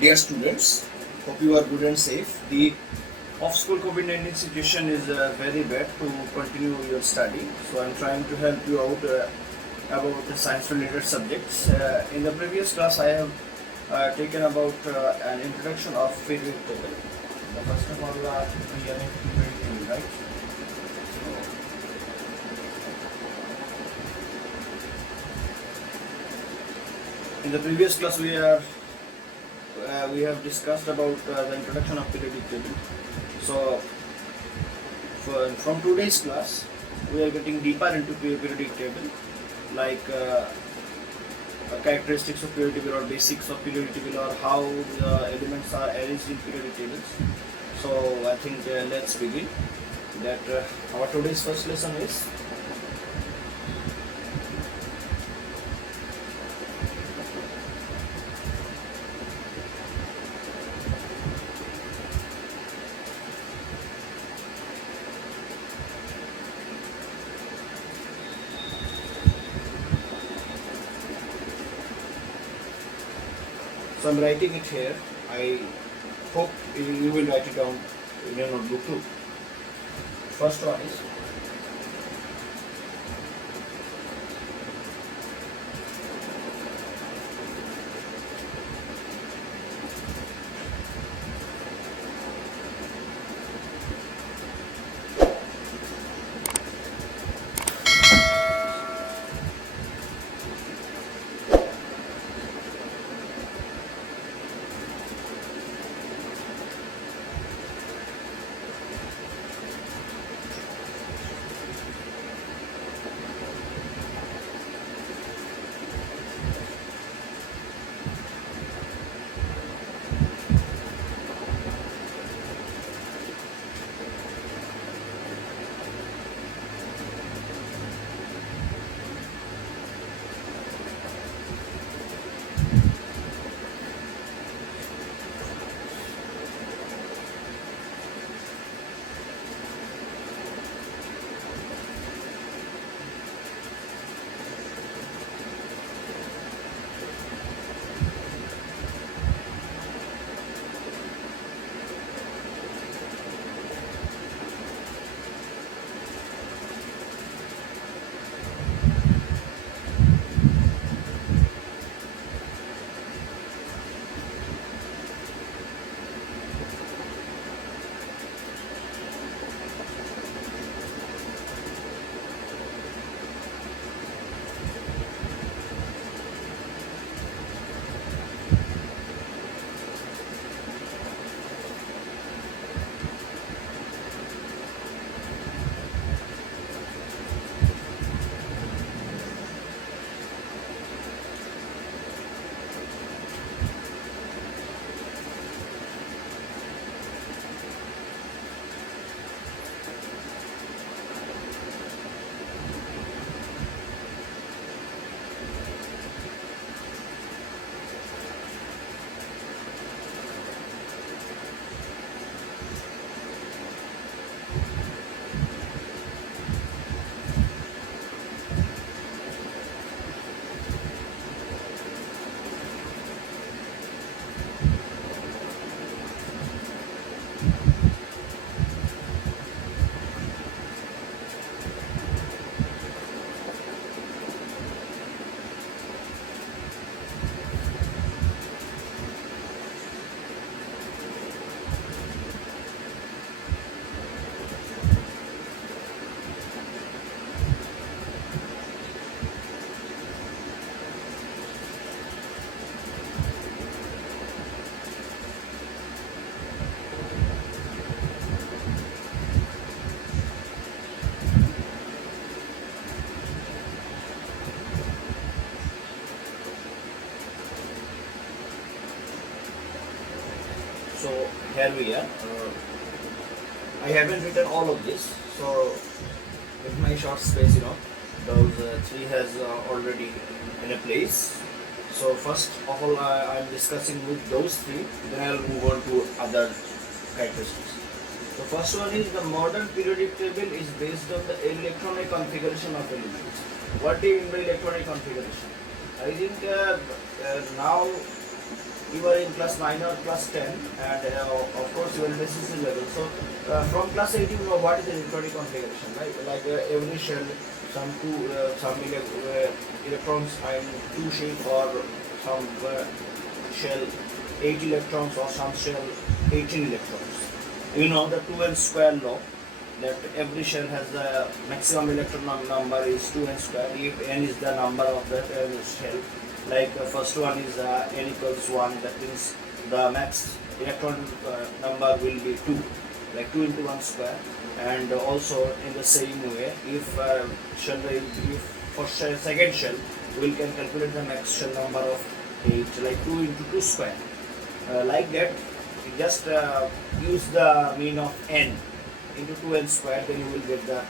Dear students, hope you are good and safe. The off-school COVID-19 situation is very bad to continue your study. So I'm trying to help you out about the science-related subjects. In the previous class, I have taken about an introduction of periodic table. The first of all, we are in periodic table, right? In the previous class, we have discussed about the introduction of periodic table. So from today's class, we are getting deeper into periodic table, like characteristics of periodic table or basics of periodic table or how the elements are arranged in periodic tables. So I think let's begin. That our today's first lesson is so I'm writing it here. I hope you will write it down in your notebook too. First one is so here we are. I haven't written all of this, so with my short space, those three has already in a place. So first of all, I'm discussing with those three. Then I'll move on to other characteristics. The first one is the modern periodic table is based on the electronic configuration of elements. What do you mean by electronic configuration? I think now you are in class 9 or class 10, and of course you are in the SEC level. So from class 8 you know what is the electronic configuration, right? Like every shell, electrons are in 2 shape, or some shell 8 electrons, or some shell 18 electrons. You know the 2n square law, that every shell has the maximum electron number is 2n square if n is the number of the shell. Like first one is n equals 1, that means the max electron number will be 2, like 2 into 1 square. And also in the same way, if for second shell we can calculate the max shell number of 8, like 2 into 2 square. Like that, you just use the mean of n into 2n square, then you will get the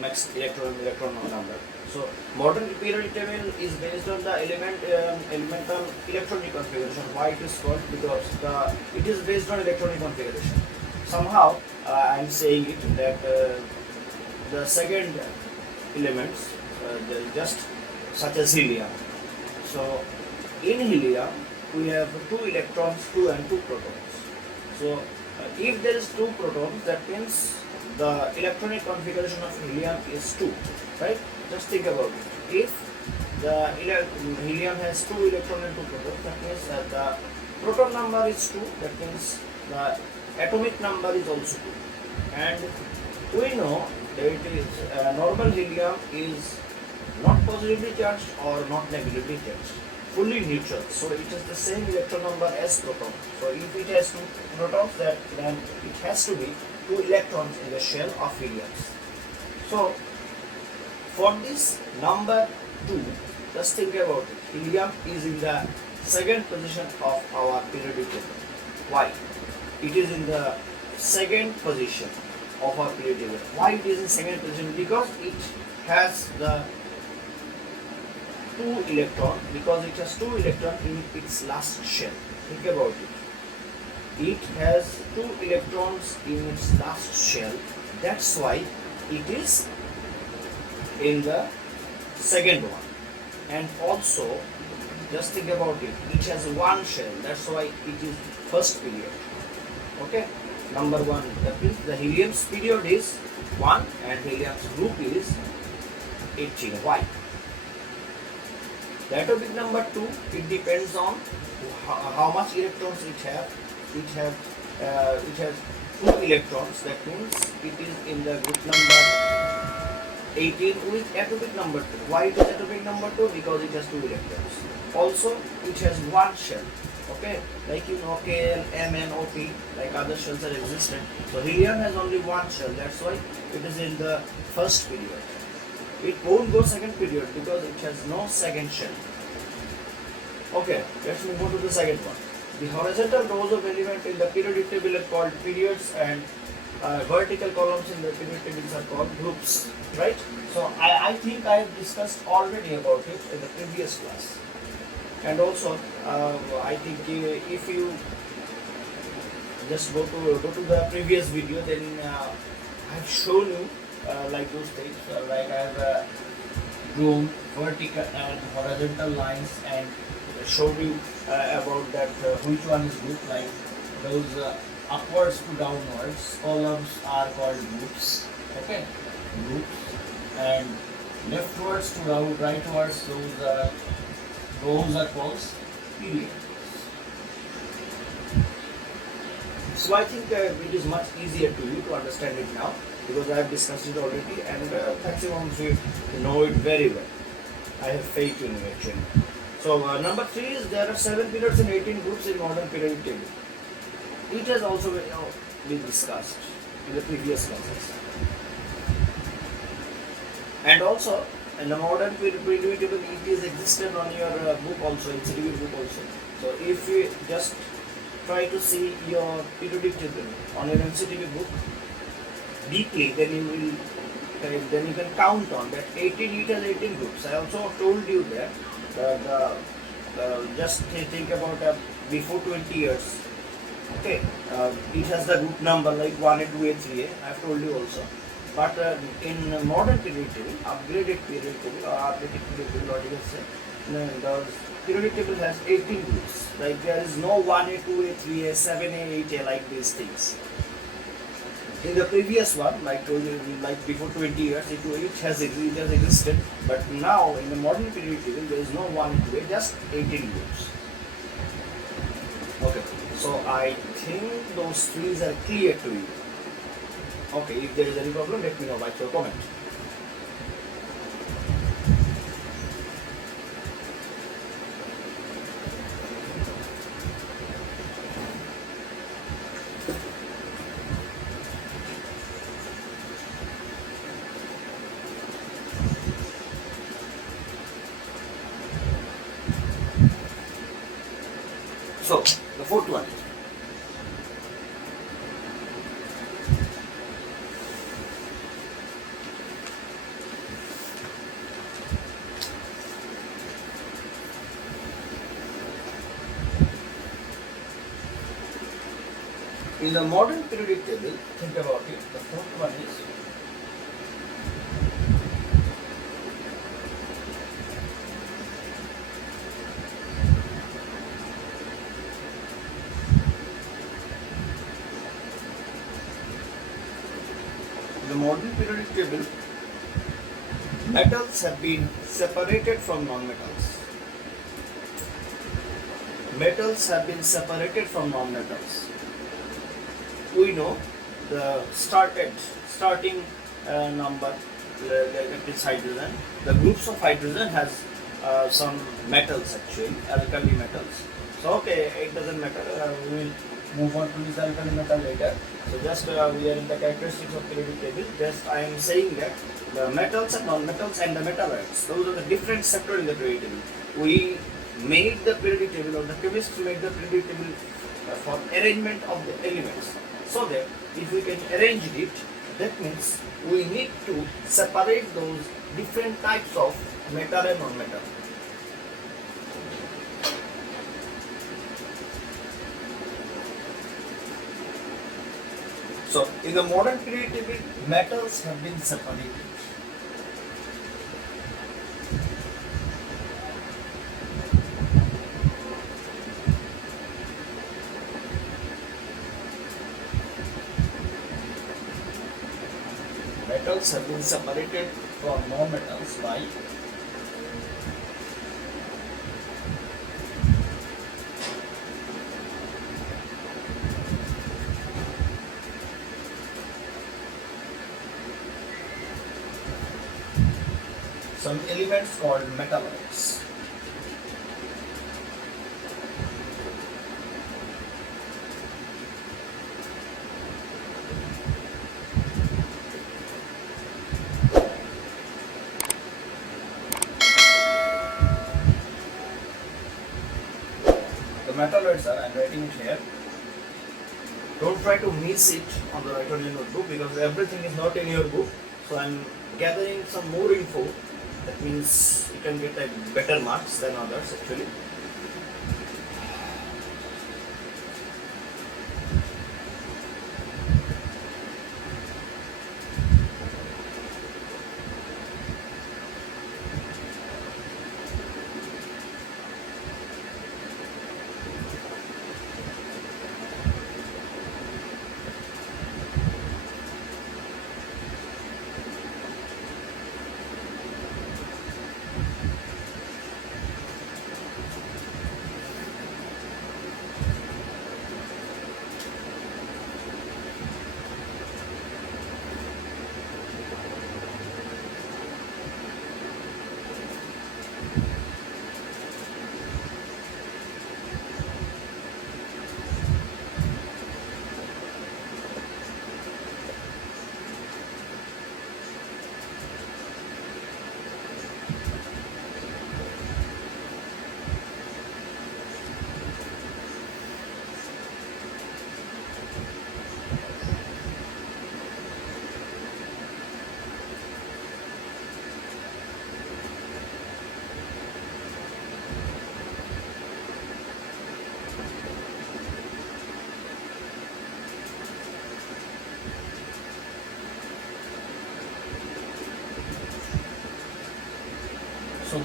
max electron number. So modern periodic table is based on the elemental electronic configuration. Why it is called? Because it is based on electronic configuration. Somehow I am saying it that the second elements, just such as helium. So in helium we have 2 electrons, 2 and 2 protons. So if there is 2 protons, that means the electronic configuration of helium is 2, right? Just think about it. If the helium has 2 electrons and 2 protons, that means that the proton number is 2, that means the atomic number is also 2. And we know that it is normal helium is not positively charged or not negatively charged, fully neutral. So it has the same electron number as proton. So if it has 2 protons, then it has to be 2 electrons in the shell of helium. So for this number 2, just think about it. Helium is in the second position of our periodic table. Why? It is in the second position of our periodic table. Why it is in second position? Because it has the 2 electron, because it has 2 electron in its last shell. Think about it. It has 2 electrons in its last shell. That's why it is in the second one. And also, just think about it. It has 1 shell. That's why it is first period. Okay. Number 1. That means the helium's period is 1 and helium's group is 18. Why? The atomic number 2, it depends on how much electrons it has. It has 2 electrons. That means it is in the group number 18 with atomic number 2. Why it is atomic number 2? Because it has 2 electrons. Also, it has 1 shell. Okay, like you know KL, Mn, Op, like other shells are existent. So helium has only 1 shell. That's why it is in the first period. It won't go second period because it has no second shell. Okay, let's move on to the second one. The horizontal rows of elements in the periodic table are called periods, and vertical columns in the periodic tables are called groups, right? So I think I have discussed already about it in the previous class. And also, I think if you just go to the previous video, then I have shown you like those things, like I have drawn vertical and horizontal lines and showed you about that which one is group, like those upwards to downwards columns are called groups. Okay, groups, and leftwards to rightwards those rows are called periods. So I think it is much easier to you to understand it now, because I have discussed it already, and maximum of you know it very well. I have faith in you actually. So number 3 is there are 7 periods and 18 groups in modern periodic table. It has also been discussed in the previous classes. And also in the modern periodic table, it is existent on your book also, NCTB book also. So if you just try to see your periodic table on your NCTB book deeply, then you can count on that 18. It has 18 groups. I also told you that just think about before 20 years. Okay, it has the group number like 1A, 2A, 3A. I have told you also. But in modern periodic table, upgraded periodic table, or updated periodic table, what you can say, periodic table has 18 groups. Like there is no 1A, 2A, 3A, 7A, 8A like these things. In the previous one, like told you, like before 20 years, it has existed. But now in the modern periodic table, there is no 1, 2A, just 18 groups. Okay, so I think those things are clear to you. Okay, if there is any problem, let me know by your comment. So, the fourth one. In the modern periodic table, think about it, the fourth one is in the modern periodic table, metals have been separated from non-metals. Metals have been separated from non-metals. We know the starting number, that is hydrogen. The groups of hydrogen has some metals actually, alkali metals. So okay, it doesn't matter. We will move on to this alkali metal later. So just we are in the characteristics of periodic table. Just I am saying that the metals and non-metals and the metalloids, those are the different sectors in the periodic table. We made the periodic table, or the chemists made the periodic table for arrangement of the elements. So that if we can arrange it, that means we need to separate those different types of metal and non-metal. So in the modern periodic table, metals have been separated. Metals have been separated from non-metals by some elements called metalloids. The metalloids are, I am writing it here. Don't try to miss it on the writer notebook because everything is not in your book. So I am gathering some more info. That means you can get better marks than others actually.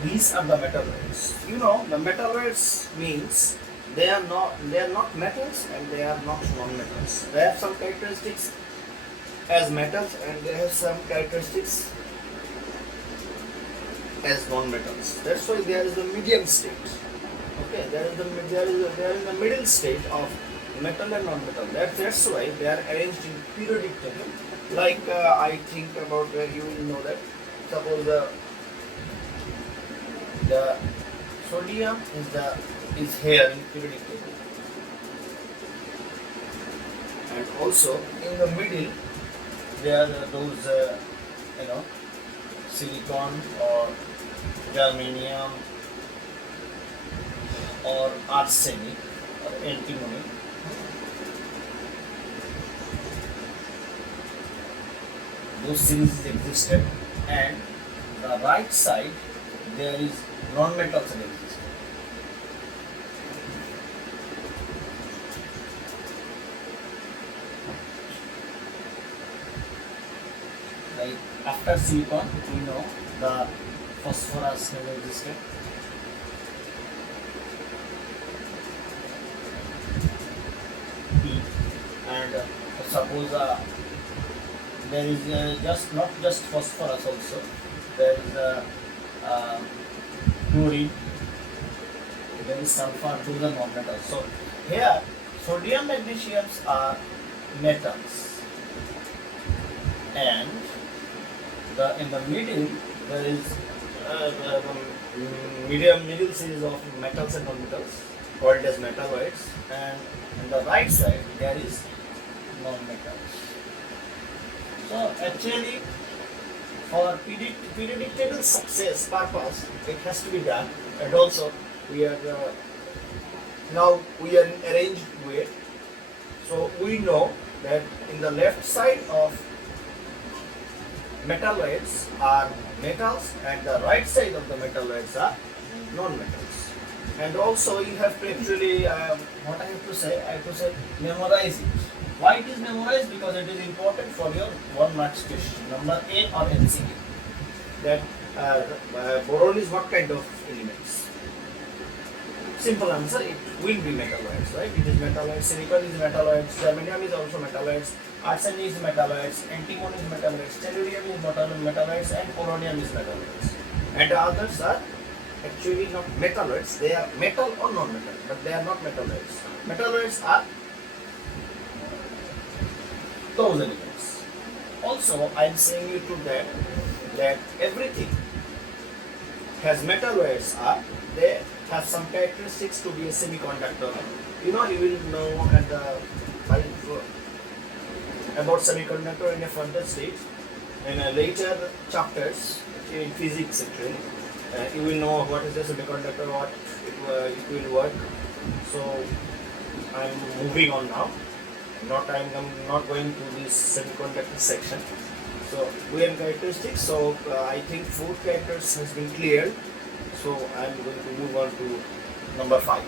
these are the metalloids. You know, the metalloids means they are not metals and they are not non-metals. They have some characteristics as metals and they have some characteristics as non-metals. That's why there is the medium state. Okay, they are in the middle state of metal and non-metal. That's why they are arranged in periodic table. Like I think about you will know that. Suppose the sodium is here in periodic table, and also in the middle there are those silicon or germanium or arsenic or antimony. Those series existed, and the right side there is non-metals that exist. Like after silicon, we know the phosphorus has existed. And suppose there is just not just phosphorus also, there is chlorine, there is sulfur, those are non-metals. So here sodium magnesiums are metals, and in the middle there is middle series of metals and non-metals called as metalloids, and on the right side there is non-metals. So actually, for periodic table success purpose, it has to be done, and also we are now we are in arranged way. So we know that in the left side of metalloids are metals, and the right side of the metalloids are non-metals. And also you have to actually what I have to say, I have to say memorize it. Why it is memorized? Because it is important for your 1 marks question, number A or MCQ. That boron is what kind of elements? Simple answer, it will be metalloids, right? It is metalloids, silicon is metalloids, germanium is also metalloids, arsenic is metalloids, antimony is metalloids, tellurium is metalloids, and polonium is metalloids. And the others are actually not metalloids, they are metal or non-metal, but they are not metalloids. Metalloids are those elements. Also, I am saying you to that everything has metalloids are, they have some characteristics to be a semiconductor. You will know at the about semiconductor in a further stage, in later chapters in physics actually. You will know what is a semiconductor, what it will work. So I am moving on now. I'm not going to this semiconductor section. So we have characteristics. So I think 4 characters has been cleared. So I am going to move on to number 5.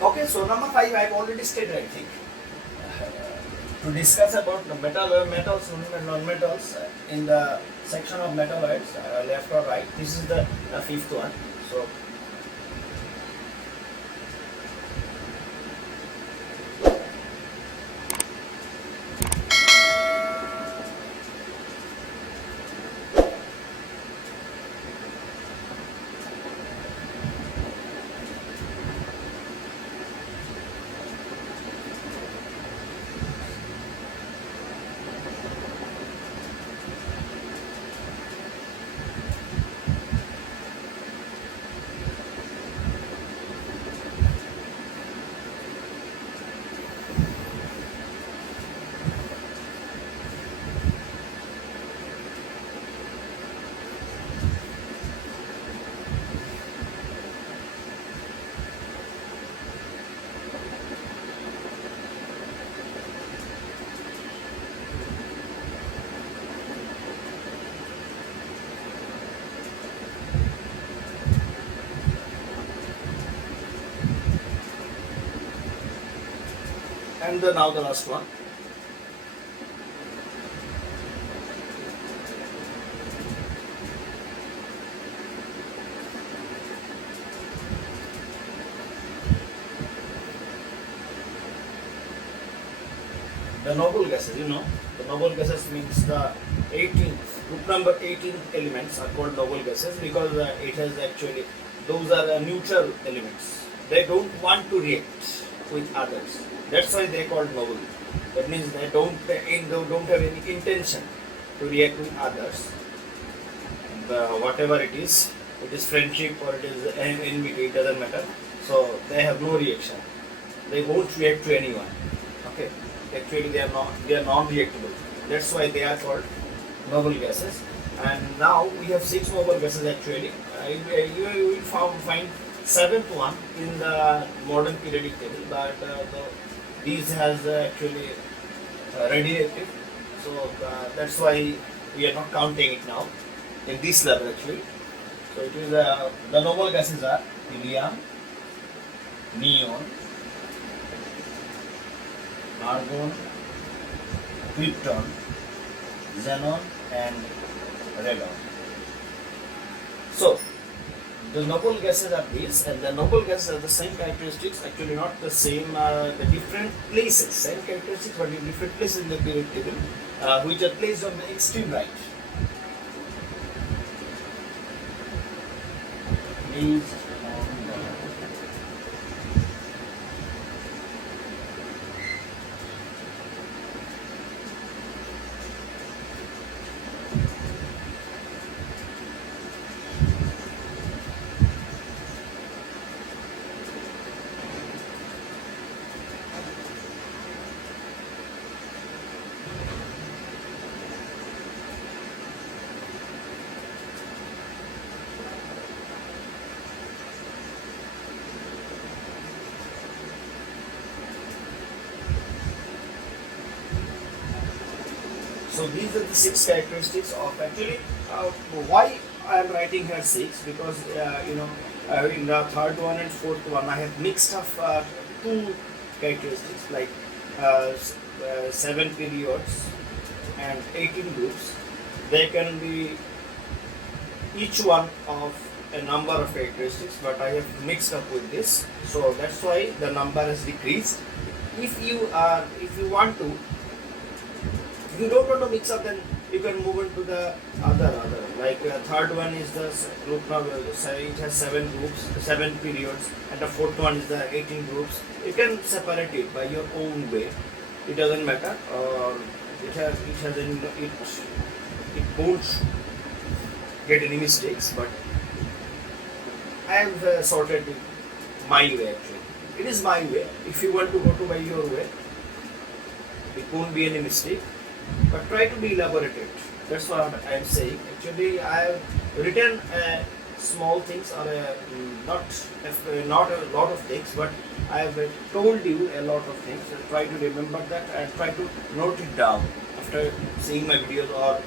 Okay, so number 5 I have already stated, I think. To discuss about the metals and non-metals in the section of metalloids, left or right. This is the 5th one. So And now the last one. The noble gases, the noble gases means the 18th, group number 18 elements are called noble gases because it has actually, those are neutral elements. They don't want to react with others. That's why they are called noble. That means they don't have any intention to react with others. Whatever it is friendship or it is enmity, it doesn't matter. So they have no reaction. They won't react to anyone. Okay. Actually they are non-reactable. That's why they are called noble gases. And now we have 6 noble gases actually. You will find 7th one in the modern periodic table, but these has actually radioactive. So that's why we are not counting it now in this level actually. So it is the noble gases are helium, neon, argon, krypton, xenon and radon. So the noble gases are these, and the noble gases are the same characteristics, actually not the same, the different places, same characteristics but in different places in the periodic table, which are placed on the extreme right. Placed on the So these are the 6 characteristics of actually why I am writing here 6, because in the third one and fourth one I have mixed up 2 characteristics like 7 periods and 18 groups. They can be each one of a number of characteristics, but I have mixed up with this, so that's why the number has decreased. If you want to, if you don't want to mix up, then you can move into the other like third one is the group number, it has 7 groups, 7 periods, and the fourth one is the 18 groups. You can separate it by your own way, it doesn't matter. It won't get any mistakes, but I have sorted it my way actually. It is my way. If you want to go to by your way, it won't be any mistake. But try to be elaborated. That's what I am saying. Actually, I have written small things or not a lot of things, but I have told you a lot of things. So try to remember that and try to note it down after seeing my videos, or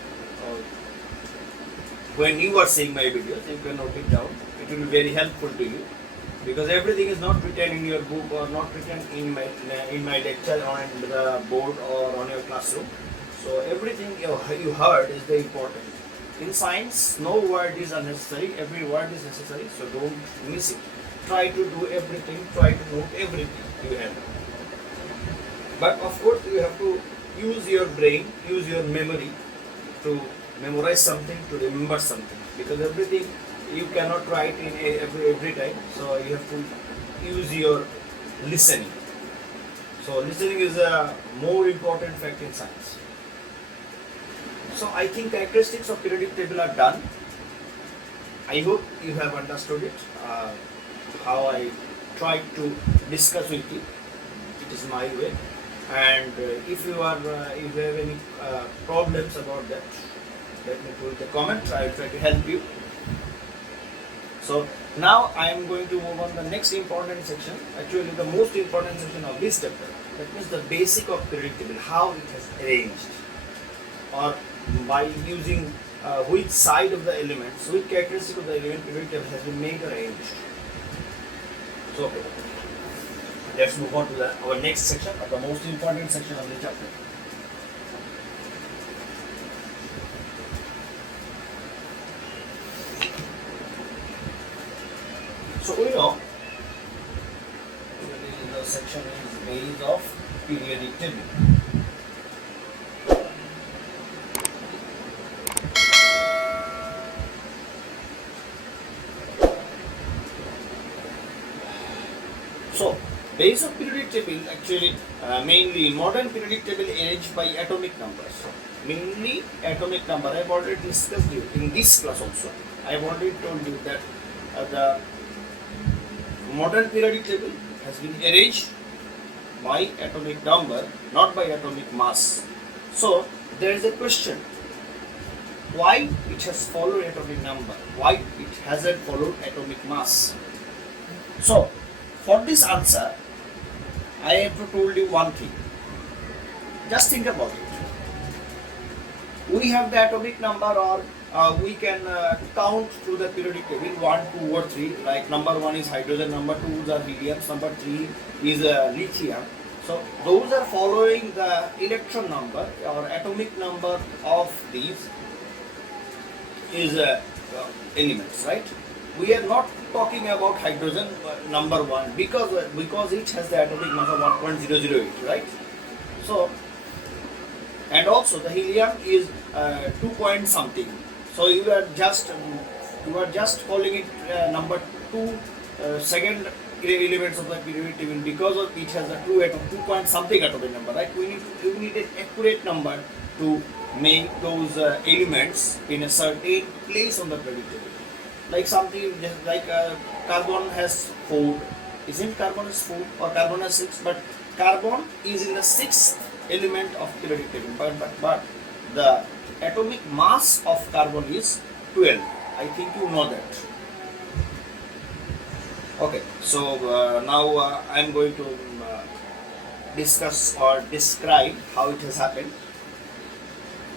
when you are seeing my videos, you can note it down. It will be very helpful to you, because everything is not written in your book or not written in my lecture on the board or on your classroom. So everything you heard is the important. In science, no word is unnecessary. Every word is necessary. So don't miss it. Try to do everything. Try to note everything you have. But of course, you have to use your brain, use your memory to memorize something, to remember something. Because everything you cannot write in every time. So you have to use your listening. So listening is a more important fact in science. So I think characteristics of periodic table are done. I hope you have understood it, how I tried to discuss with you. It is my way. And if you have any problems about that, let me put the comment. I will try to help you. So now I am going to move on the next important section. Actually, the most important section of this chapter. That means the basic of periodic table, how it has arranged, or by using which side of the elements, which characteristic of the element periodic table has been made or arranged. So Let's move on to our next section, the most important section of the chapter. So we know the section is based of periodic table. So base of periodic table actually mainly modern periodic table arranged by atomic numbers. Mainly atomic number. I have already discussed you in this class also. I have already told you that the modern periodic table has been arranged by atomic number, not by atomic mass. So there is a question: why it has followed atomic number? Why it hasn't followed atomic mass? So for this answer, I have to told you one thing. Just think about it. We have the atomic number, or we can count through the periodic table 1, 2, or 3. Like number 1 is hydrogen, number 2 are helium, number 3 is lithium. So those are following the electron number or atomic number of these is elements, right? We are not talking about hydrogen number 1 because it has the atomic mass of 1.008, right? So, and also the helium is 2 point something. So you are just calling it number 2 second elements of the periodic table because of it has a 2 point something atomic number, right? We need an accurate number to make those elements in a certain place on the periodic table. Like something like carbon has 4, isn't carbon is 4 or carbon has 6, but carbon is in the 6th element of periodic table, but the atomic mass of carbon is 12. I think you know that. Okay, so now I am going to discuss or describe how it has happened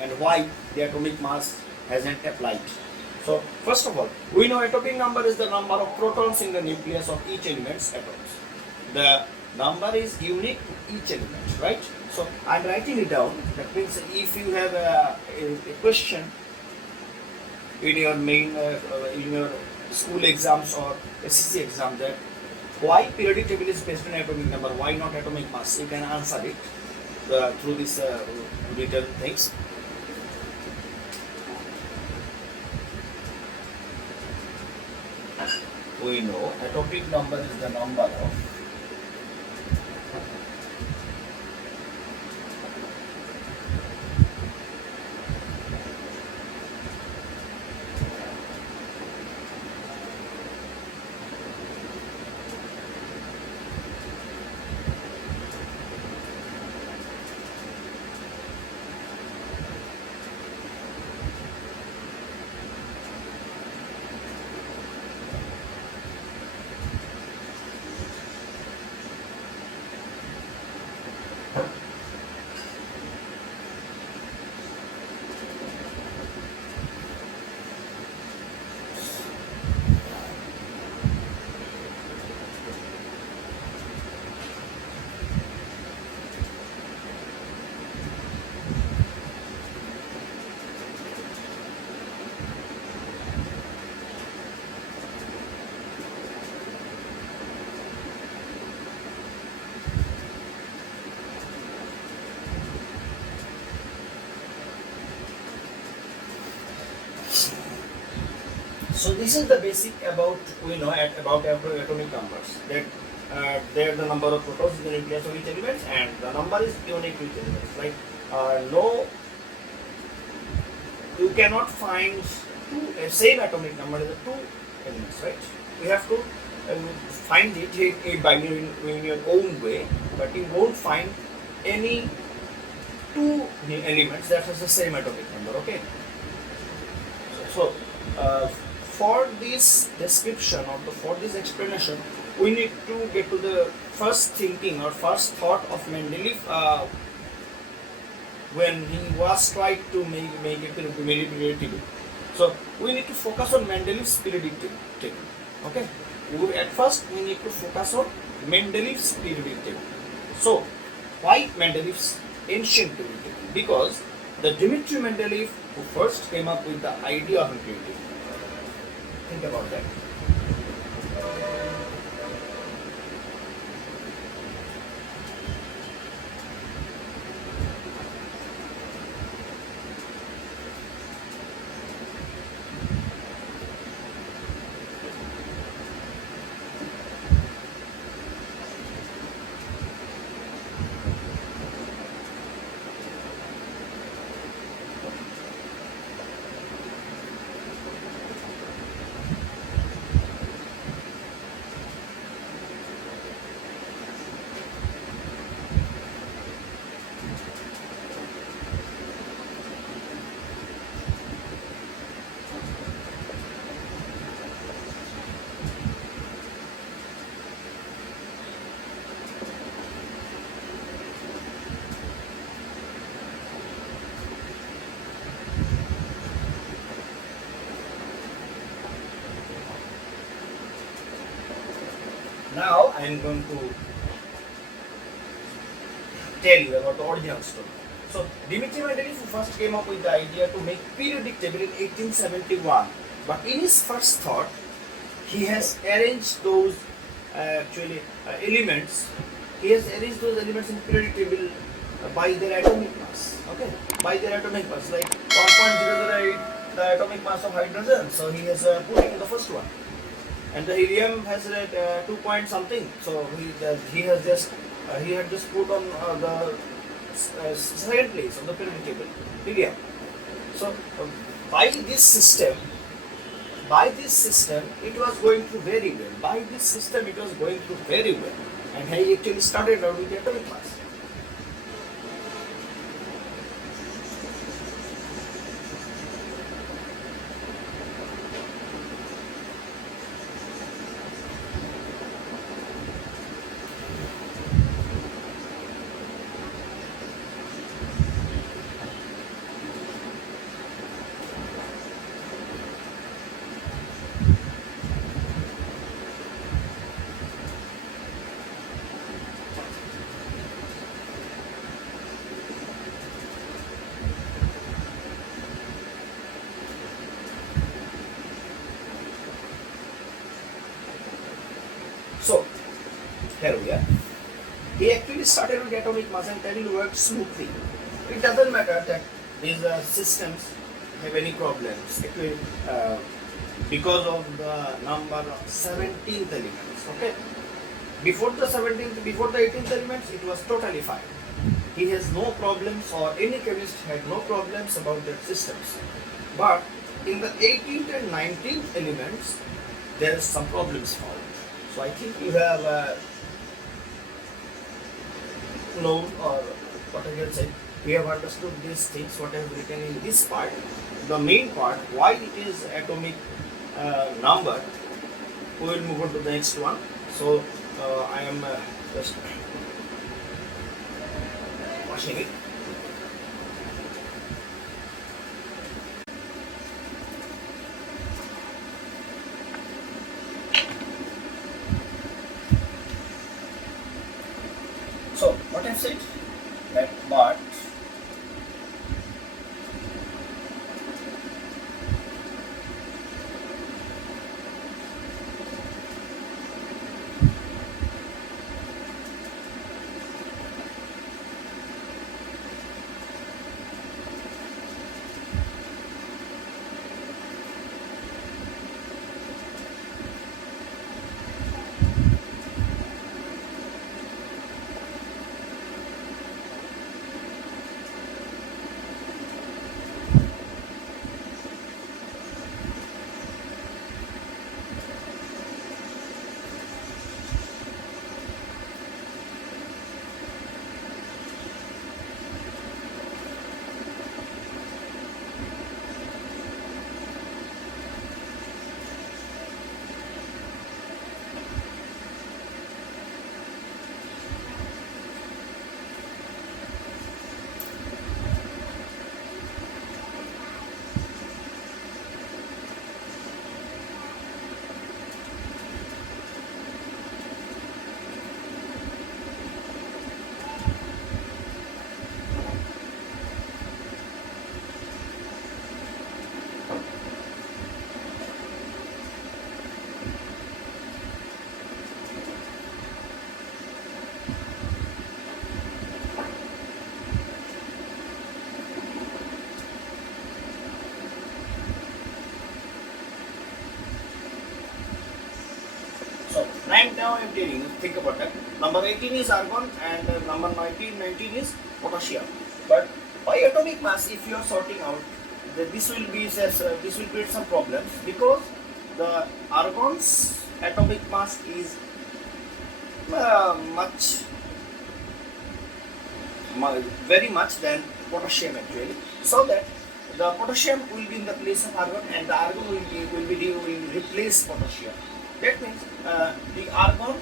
and why the atomic mass hasn't applied. So first of all, we know atomic number is the number of protons in the nucleus of each element's atoms. The number is unique to each element, right? So I'm writing it down. That means if you have a question in your in your school exams or SCC exam, that why periodic table is based on atomic number, why not atomic mass, you can answer it through this written things. We know atomic number is the number of So this is the basic about about atomic numbers. That they are the number of protons in the nucleus of each element, and the number is unique to each element. Like no, you cannot find same atomic number as the two elements, right? You have to find it by in your own way, but you won't find any two elements that has the same atomic number. Okay. So. For this description or for this explanation, we need to get to the first thinking or first thought of Mendeleev when he was trying to make a periodic table. So we need to focus on Mendeleev's periodic table. Okay. At first we need to focus on Mendeleev's periodic table. So, why Mendeleev's ancient periodic table? Because the Dmitry Mendeleev who first came up with the idea of a periodic table. Think about that. Now I am going to tell you about the original story. So Dmitry Mendeleev first came up with the idea to make periodic table in 1871. But in his first thought, he has arranged those elements. He has arranged those elements in periodic table by their atomic mass. Okay, by their atomic mass, like 1.008, the atomic mass of hydrogen. So he has put in the first one, and the helium has 2 point something. So he has just he had just put on the second place on the periodic table, helium. So by this system, it was going through very well. By this system, it was going through very well, and he actually started out with the atomic mass. So, here we are. He actually started with atomic mass and then it worked smoothly. It doesn't matter that these systems have any problems. Actually, because of the number of 17th elements. Okay. Before the 18th elements, it was totally fine. He has no problems, or any chemist had no problems about their systems. But in the 18th and 19th elements, there is some problems found. So I think you have known, or what I can say, we have understood these things, what I have written in this part, the main part, why it is atomic number. We will move on to the next one. So I am just washing it. So what I said, that but So right now I'm telling you, think about that. Number 18 is argon and number 19 is potassium. But by atomic mass, if you are sorting out, this will be this will create some problems because the argon's atomic mass is very much than potassium actually. So that the potassium will be in the place of argon and the argon will replace potassium. That means the argon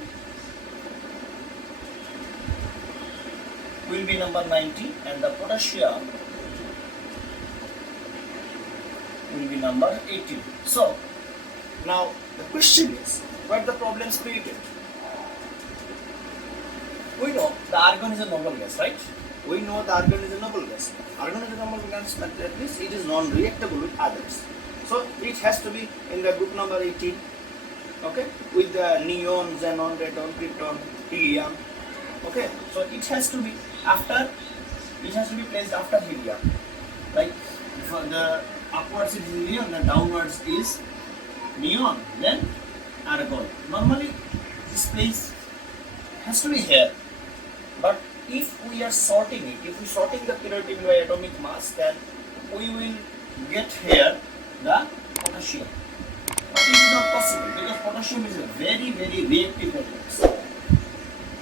will be number 90 and the potassium will be number 18. So now the question is, what the problems created? We know the argon is a noble gas, right? We know the argon is a noble gas. Argon is a noble gas, but at least it is non-reactable with others. So it has to be in the group number 18. Okay, with the neon, xenon, radon, krypton, helium. Okay, so it has to be after. It has to be placed after helium. Like for the upwards is helium, the downwards is neon, then argon. Normally, this place has to be here. But if we are sorting it, if we sorting the periodic table by atomic mass, then we will get here the potassium. But it is not possible because potassium is a very reactive element.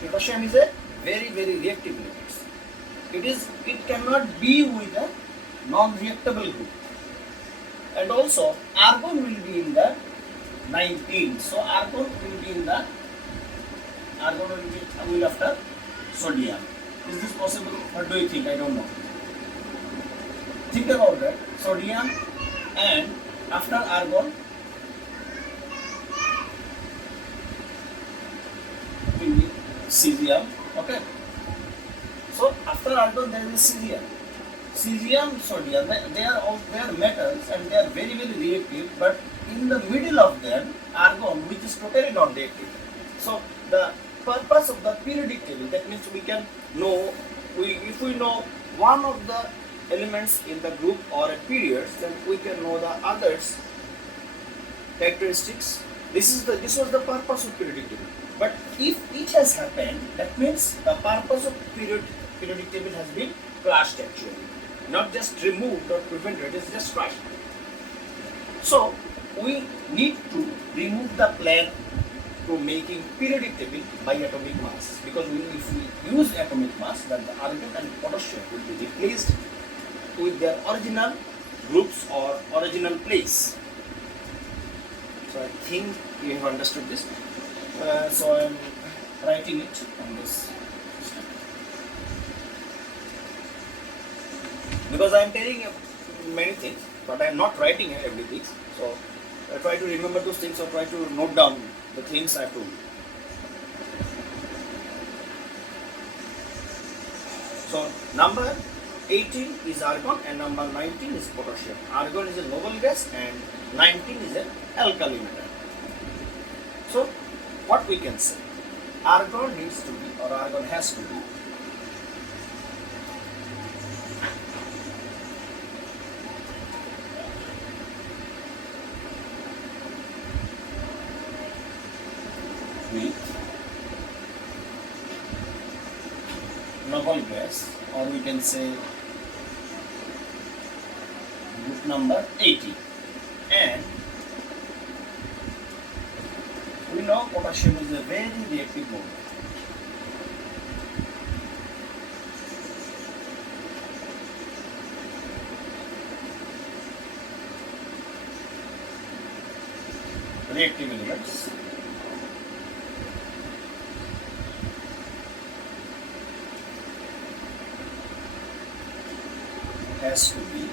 Potassium is a very reactive element. It cannot be with a non-reactable group. And also argon will be in the 19. So argon will be in the will after sodium. Is this possible? What do you think? I don't know. Think about that. Sodium and after argon will be cesium. Okay. So after argon there is cesium. Cesium, sodium, they are metals and they are very reactive. But in the middle of them, argon, which is totally non-reactive. So the purpose of the periodic table, that means we can know, if we know one of the elements in the group or a period, then we can know the others characteristics. This was the purpose of periodic table. But if it has happened, that means the purpose of periodic table has been crushed actually, not just removed or prevented, it is just crushed. So we need to remove the plan to making periodic table by atomic mass, because if we use atomic mass, then the argon and potassium will be replaced with their original groups or original place. So I think you have understood this. So I am writing it on this system because I am telling you many things, but I am not writing everything. So I try to remember those things or try to note down the things I have told. So number 18 is argon and number 19 is potassium. Argon is a noble gas and 19 is an alkali metal. So what we can say? Argon needs to be, or argon has to be, with noble gas, or we can say group number 80, and we know potassium is a very reactive mode. Reactive elements. Has to be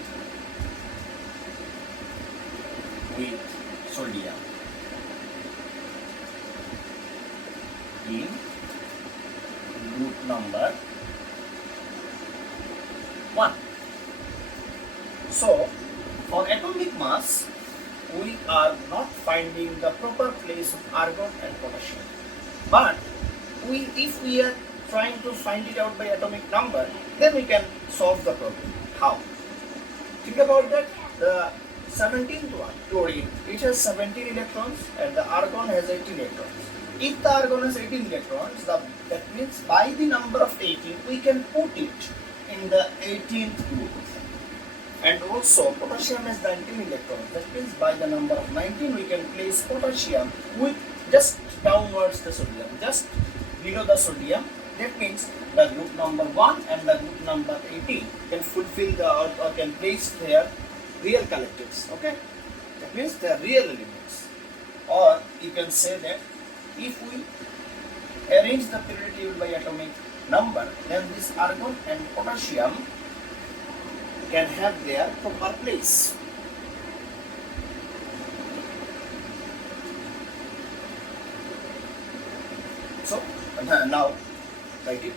with sodium in group number 1. So for atomic mass, we are not finding the proper place of argon and potassium, but if we are trying to find it out by atomic number, then we can solve the problem. How? Think about that. The 17th one, chlorine, it has 17 electrons and the argon has 18 electrons. If the argon has 18 electrons, that means by the number of 18, we can put it in the 18th group. And also potassium has 19 electrons. That means by the number of 19, we can place potassium with just downwards the sodium, just below the sodium. That means the group number 1 and the group number 18 can fulfill the or can place their real collectives. Okay, that means they are real elements. Or you can say that if we arrange the periodic table by atomic number, then this argon and potassium can have their proper place. So now write it.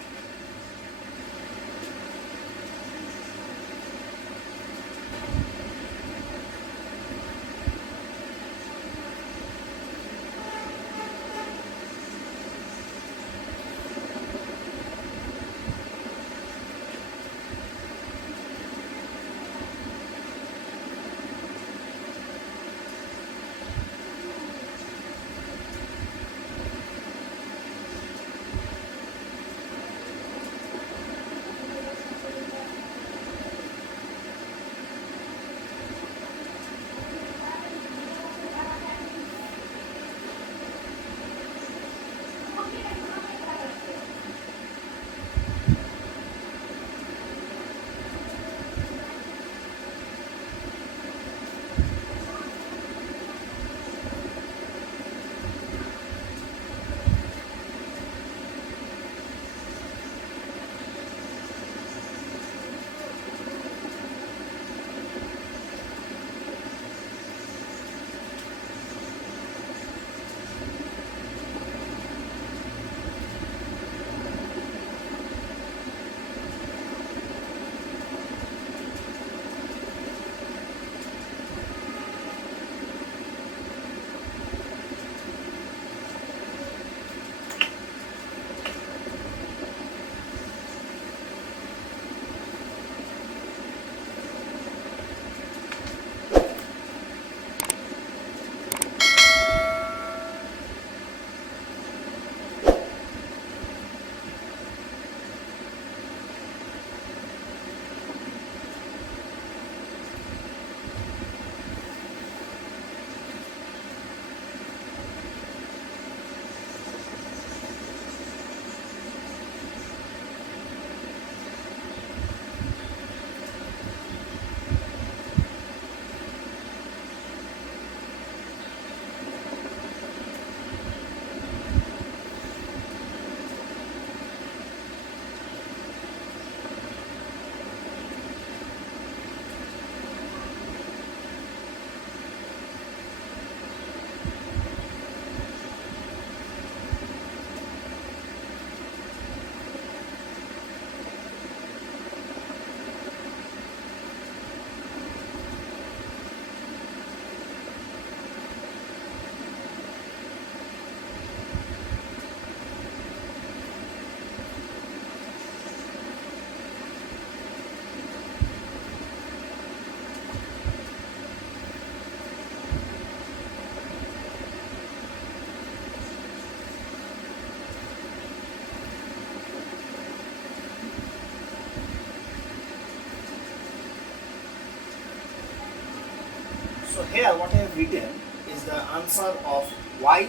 So here what I have written is the answer of why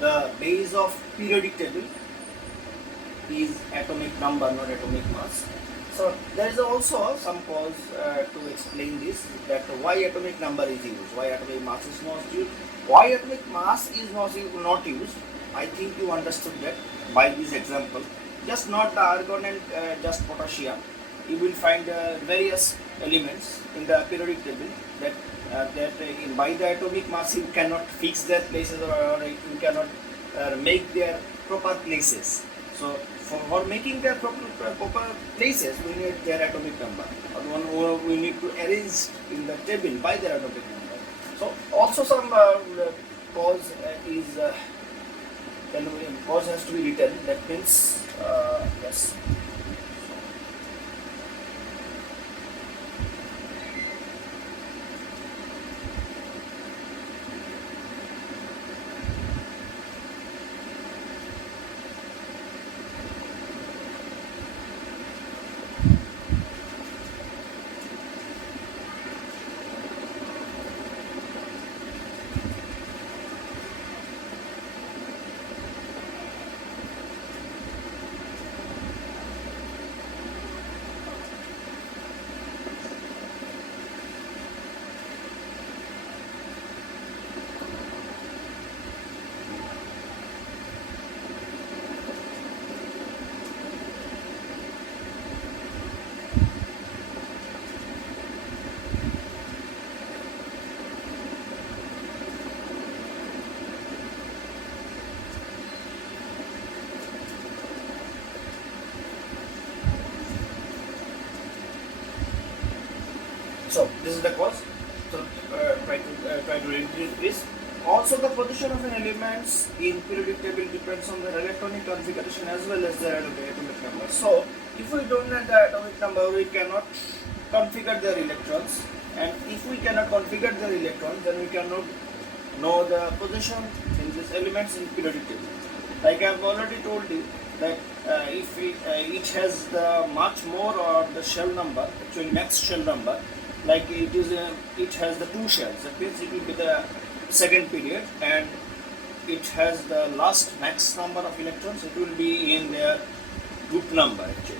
the base of periodic table is atomic number, not atomic mass. So there is also some cause to explain this, that why atomic number is used, why atomic mass is not used, why atomic mass is not used. I think you understood that by this example. Just not the argon and just potassium. You will find various elements in the periodic table that by the atomic mass you cannot fix their places, or you cannot make their proper places. So for making their proper places, we need their atomic number, or we need to arrange in the table by their atomic number. So also some cause is cause has to be written. That means yes. the cause. So try to read this. Also, the position of an elements in periodic table depends on their electronic configuration as well as their atomic number. So, if we don't know the atomic number, we cannot configure their electrons, and if we cannot configure their electrons, then we cannot know the position in these elements in periodic table. Like I have already told you that if it has the much more or the shell number, actually max shell number, like it has the 2 shells, that means it will be the second period, and it has the last max number of electrons, it will be in their group number actually.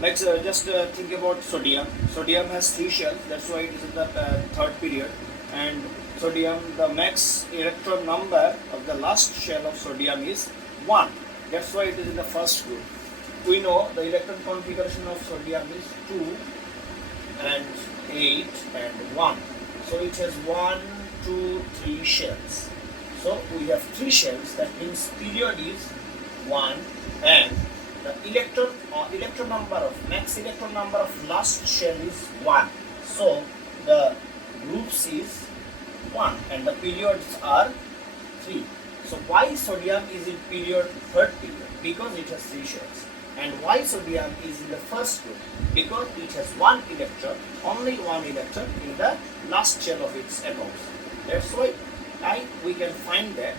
Like just think about sodium. Sodium has 3 shells, that's why it is in the third period, and sodium, the max electron number of the last shell of sodium is 1, that's why it is in the first group. We know the electron configuration of sodium is 2 and 8 and 1, so it has 1, 2, 3 shells. So we have 3 shells, that means period is 1, and the electron number of max electron number of last shell is 1. So the groups is 1 and the periods are 3. So why sodium is in period third period? Because it has 3 shells. And why sodium is in the first group? Because it has 1 electron, only 1 electron in the last shell of its atoms. That's why we can find that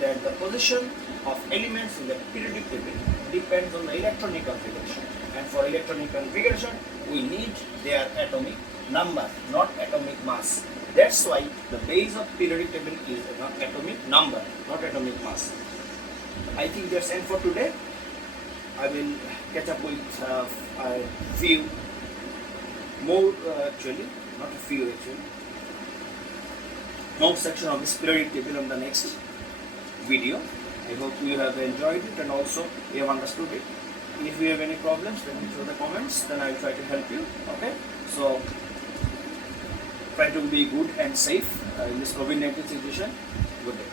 the position of elements in the periodic table depends on the electronic configuration. And for electronic configuration, we need their atomic number, not atomic mass. That's why the base of periodic table is atomic number, not atomic mass. I think that's end for today. I will catch up with a few more actually, not a few actually, more section of this periodic table on the next video. I hope you have enjoyed it and also you have understood it. If you have any problems, let me through the comments, then I will try to help you. Okay, so try to be good and safe in this COVID-19 situation. Good day.